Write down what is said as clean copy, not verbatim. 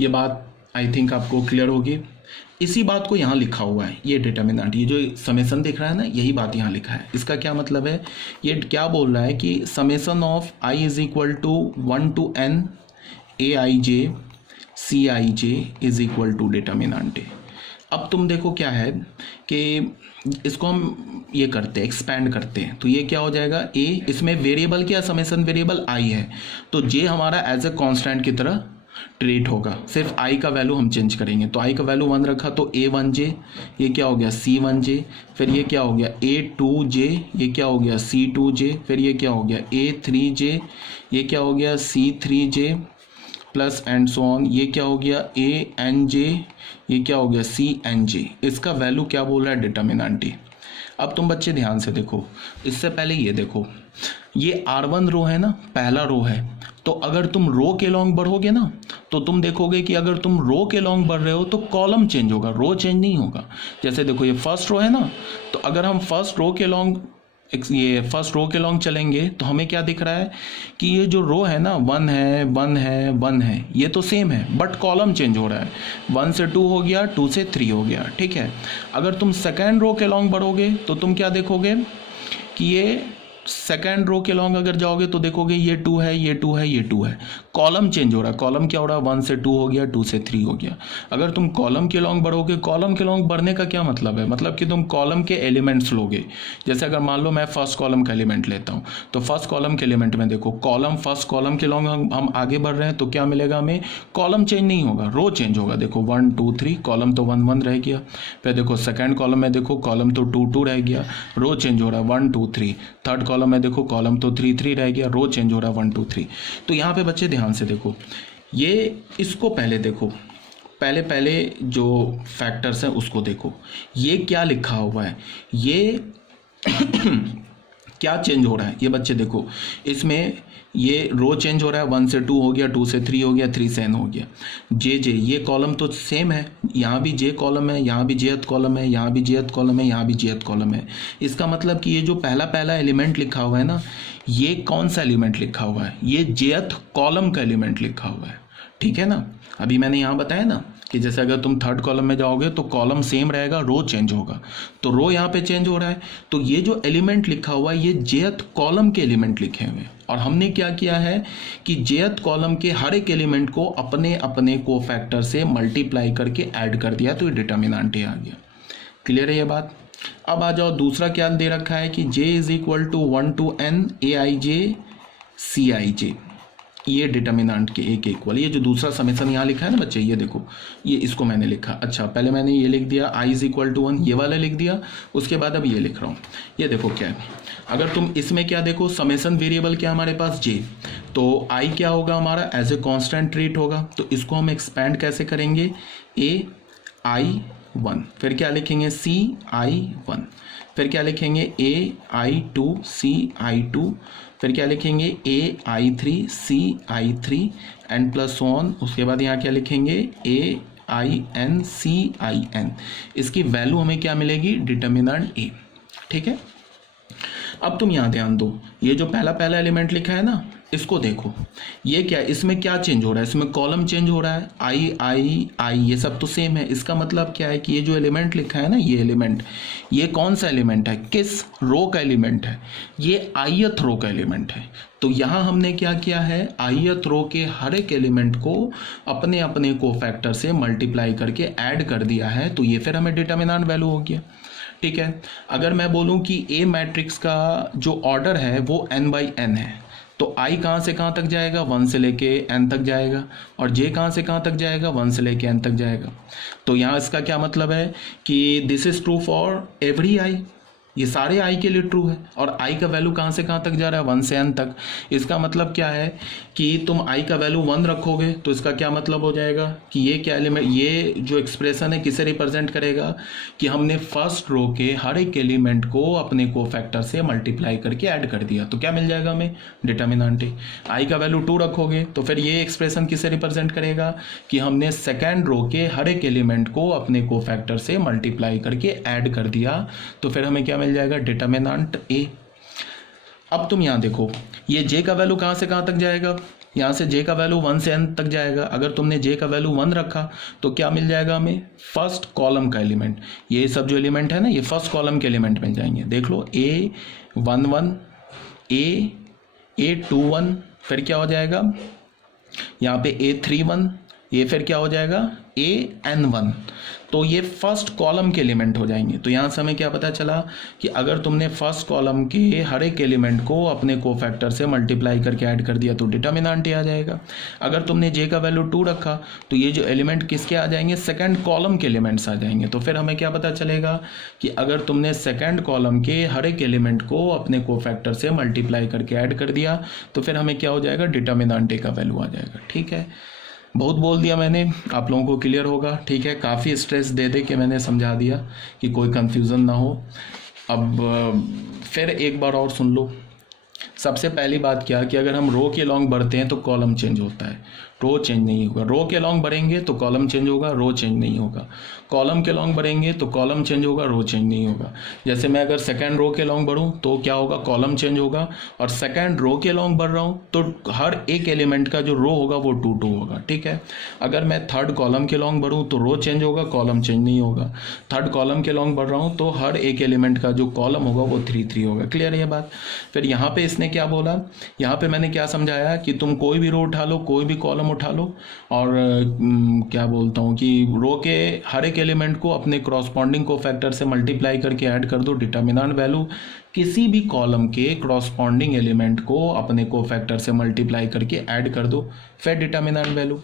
ये बात I think आपको क्लियर होगी। इसी बात को यहाँ लिखा हुआ है, ये डिटर्मिनेंट, ये जो समेसन दिख रहा है ना, यही बात यहाँ लिखा है। इसका क्या मतलब है, ये क्या बोल रहा है कि summation of I is equal to 1 to n A I J C I J is equal to determinant A. अब तुम देखो क्या है कि इसको हम ये करते हैं, एक्सपैंड करते हैं, तो ये क्या हो जाएगा, ए, इसमें वेरिएबल क्या, समेसन वेरिएबल आई है, तो जे हमारा एज ए कांस्टेंट की तरह ट्रीट होगा, सिर्फ आई का वैल्यू हम चेंज करेंगे। तो आई का वैल्यू 1 रखा तो A1J, ये क्या हो गया C1J, फिर ये क्या हो गया A2J, ये क्या हो गया C2J, फिर ये क्या हो गया A3J, ये क्या हो गया C3J plus and so on, ये क्या हो गया ANJ, ये क्या हो गया CNJ। इसका वैल्यू क्या बोल रहा है, डिटर्मिनेंट ही। अब तुम बच्चे ध्यान से देखो, इससे पहले ये देखो, ये R1 रो है ना, पहला रो है, तो अगर तुम रो के लॉन्ग बढ़ोगे ना, तो तुम देखोगे कि अगर तुम रो के लॉन्ग बढ़ रहे हो तो कॉलम चेंज होगा, रो चेंज नहीं होगा। जैसे देखो ये फर्स्ट रो है ना, तो अगर हम फर्स्ट रो के लॉन्ग चलेंगे तो हमें क्या दिख रहा है कि ये जो रो है ना, 1 है 1 है 1 है, ये तो सेम है, बट कॉलम चेंज हो रहा है, 1 से 2 हो गया, 2 से 3 हो गया, ठीक है। अगर तुम सेकेंड रो के लॉन्ग बढ़ोगे तो तुम क्या देखोगे कि ये सेकेंड रो के लॉन्ग अगर जाओगे तो देखोगे ये 2 है, ये 2 है, ये 2 है, कॉलम चेंज हो रहा है। कॉलम क्या हो रहा है, 1 से 2 हो गया, 2 से 3 हो गया। अगर तुम कॉलम के लॉन्ग बढ़ोगे, कॉलम के लॉन्ग बढ़ने का क्या मतलब है, मतलब कि तुम कॉलम के एलिमेंट्स लोगे। जैसे अगर मान लो मैं फर्स्ट कॉलम का एलिमेंट लेता हूँ, तो फर्स्ट कॉलम के एलिमेंट में देखो, कॉलम फर्स्ट कॉलम के लॉन्ग हम आगे बढ़ रहे हैं तो क्या मिलेगा हमें, कॉलम चेंज नहीं होगा, रो चेंज होगा। देखो 1 2 3, कॉलम तो 1 1 रह गया, फिर देखो सेकेंड कॉलम में देखो कॉलम तो 2 2 रह गया, रो चेंज हो रहा है 1 2 3। थर्ड कॉलम में देखो कॉलम तो 3 3 रह गया, रो चेंज हो रहा है 1 2 3। तो यहाँ पे बच्चे ध्यान से देखो, ये इसको पहले देखो, पहले जो फैक्टर्स हैं उसको देखो, ये क्या लिखा हुआ है, ये क्या चेंज हो रहा है, ये बच्चे देखो, इसमें ये रो चेंज हो रहा है, 1 से 2 हो गया, 2 से 3 हो गया, 3 से n हो गया। जे ये कॉलम तो सेम है, यहाँ भी जे कॉलम है, यहाँ भी जेथ कॉलम है, यहाँ भी जेथ कॉलम है, यहाँ भी जेथ कॉलम है। इसका मतलब कि ये जो पहला एलिमेंट लिखा हुआ है ना, ये कौन सा एलिमेंट लिखा हुआ है, ये जेथ कॉलम का एलिमेंट लिखा हुआ है, ठीक है ना। अभी मैंने यहाँ बताया ना कि जैसे अगर तुम थर्ड कॉलम में जाओगे तो कॉलम सेम रहेगा, रो चेंज होगा, तो रो यहाँ पे चेंज हो रहा है। तो ये जो एलिमेंट लिखा हुआ है ये जेथ कॉलम के एलिमेंट लिखे हुए हैं, और हमने क्या किया है कि जेथ कॉलम के हर एक एलिमेंट को अपने अपने कोफैक्टर से मल्टीप्लाई करके ऐड कर दिया, तो ये डिटर्मिनेंट आ गया। क्लियर है ये बात। अब आ जाओ, दूसरा क्या दे रखा है कि j is equal to 1 to n A I J C I J, ये डिटर्मिनेंट के एक इक्वल। ये जो दूसरा समेसन यहाँ लिखा है ना बच्चे, ये देखो, ये इसको मैंने लिखा, अच्छा पहले मैंने ये लिख दिया i इज इक्वल टू 1, ये वाला लिख दिया, उसके बाद अब ये लिख रहा हूँ। ये देखो क्या है, अगर तुम इसमें क्या देखो, समेसन वेरिएबल क्या हमारे पास j, तो i क्या होगा हमारा, एज ए कॉन्स्टेंट ट्रीट होगा, तो इसको हम एक्सपैंड कैसे करेंगे, ai1, फिर क्या लिखेंगे ci1, फिर क्या लिखेंगे ai2 ci2, फिर क्या लिखेंगे ai3 ci3 and plus on, उसके बाद यहाँ क्या लिखेंगे ain cin। इसकी वैल्यू हमें क्या मिलेगी, डिटर्मिनेंट a, ठीक है। अब तुम यहाँ ध्यान दो, ये जो पहला एलिमेंट लिखा है ना, इसको देखो, ये क्या है, इसमें क्या चेंज हो रहा है, इसमें कॉलम चेंज हो रहा है, आई ये सब तो सेम है। इसका मतलब क्या है कि ये जो एलिमेंट लिखा है ना, ये एलिमेंट, ये कौन सा एलिमेंट है, किस रो का एलिमेंट है, ये ith रो का एलिमेंट है। तो यहाँ हमने क्या किया है, ith रो के हर एक एलिमेंट को अपने अपने कोफैक्टर से मल्टीप्लाई करके ऐड कर दिया है, तो ये फिर हमें डिटर्मिनेंट वैल्यू हो गया, ठीक है। अगर मैं बोलूं कि ए मैट्रिक्स का जो ऑर्डर है वो n/n है, तो i कहाँ से कहाँ तक जाएगा, 1 से लेके n तक जाएगा, और j कहाँ से कहाँ तक जाएगा, 1 से लेके n तक जाएगा। तो यहाँ इसका क्या मतलब है कि this is true for every i, ये सारे i के लिए ट्रू है, और i का वैल्यू कहाँ से कहाँ तक जा रहा है, 1 से n तक। इसका मतलब क्या है कि तुम i का वैल्यू 1 रखोगे, तो इसका क्या मतलब हो जाएगा कि ये क्या एलिमेंट, ये जो एक्सप्रेशन है किसे रिप्रेजेंट करेगा कि हमने फर्स्ट रो के हर एक एलिमेंट को अपने कोफैक्टर से मल्टीप्लाई करके ऐड कर दिया, तो क्या मिल जाएगा हमें, डिटर्मिनेंट a। i का वैल्यू 2 रखोगे तो फिर ये एक्सप्रेशन किसे रिप्रेजेंट करेगा कि हमने सेकेंड रो के हर एक एलिमेंट को अपने कोफैक्टर से मल्टीप्लाई करके ऐड कर दिया, तो फिर हमें क्या मिल जाएगा, डिटर्मिनेंट a। अब तुम यहां देखो, ये j का वैल्यू कहां से कहां तक जाएगा, यहाँ से j का वैल्यू 1 से n तक जाएगा। अगर तुमने j का वैल्यू 1 रखा तो क्या मिल जाएगा हमें, फर्स्ट कॉलम का एलिमेंट। ये सब जो एलिमेंट है ना, ये फर्स्ट कॉलम के एलिमेंट मिल जाएंगे। देख लो A11 A21, फिर क्या हो जाएगा यहाँ पे A31, ये फिर क्या हो जाएगा AN1। तो ये फर्स्ट कॉलम के एलिमेंट हो जाएंगे। तो यहाँ से हमें क्या पता चला कि अगर तुमने फर्स्ट कॉलम के हर एक एलिमेंट को अपने कोफैक्टर से मल्टीप्लाई करके ऐड कर दिया तो डिटर्मिनेंट ही आ जाएगा। अगर तुमने j का वैल्यू 2 रखा तो ये जो एलिमेंट किसके आ जाएंगे, सेकंड कॉलम के एलिमेंट्स आ जाएंगे। तो फिर हमें क्या पता चलेगा कि अगर तुमने सेकंड कॉलम के हर एक एलिमेंट को अपने कोफैक्टर से मल्टीप्लाई करके ऐड कर दिया तो फिर हमें क्या हो जाएगा, डिटर्मिनेंट a का वैल्यू आ जाएगा। ठीक है, बहुत बोल दिया मैंने, आप लोगों को क्लियर होगा। ठीक है, काफ़ी स्ट्रेस दे दे के मैंने समझा दिया कि कोई कंफ्यूजन ना हो। अब फिर एक बार और सुन लो। सबसे पहली बात क्या कि अगर हम रो के लॉन्ग बढ़ते हैं तो कॉलम चेंज होता है, रो चेंज नहीं होगा। रो के लॉन्ग बढ़ेंगे तो कॉलम चेंज होगा, रो चेंज नहीं होगा। कॉलम के लॉन्ग बढ़ेंगे तो कॉलम चेंज होगा, रो चेंज नहीं होगा। जैसे मैं अगर सेकंड रो के लॉन्ग बढ़ूँ तो क्या होगा, कॉलम चेंज होगा। और सेकंड रो के लॉन्ग बढ़ रहा हूँ तो हर एक एलिमेंट का जो रो होगा वो 2 2 होगा। ठीक है, अगर मैं थर्ड कॉलम के लॉन्ग बढ़ूँ तो रो चेंज होगा, कॉलम चेंज नहीं होगा। थर्ड कॉलम के लॉन्ग बढ़ रहा हूँ तो हर एक एलिमेंट का जो कॉलम होगा वो 3 3 होगा। क्लियर है ये बात। फिर यहाँ पे इसने क्या बोला, यहाँ पे मैंने क्या समझाया कि तुम कोई भी रो उठा लो, कोई भी कॉलम उठा लो, और क्या बोलता हूँ कि रो के हर एक एलिमेंट को अपने क्रॉसपॉन्डिंग कोफैक्टर से मल्टीप्लाई करके ऐड कर दो, डिटर्मिनेंट वैल्यू किसी भी कॉलम के क्रॉसपॉन्डिंग एलिमेंट को अपने कोफैक्टर से मल्टीप्लाई करके ऐड कर दो, फिर डिटर्मिनेंट वैल्यू।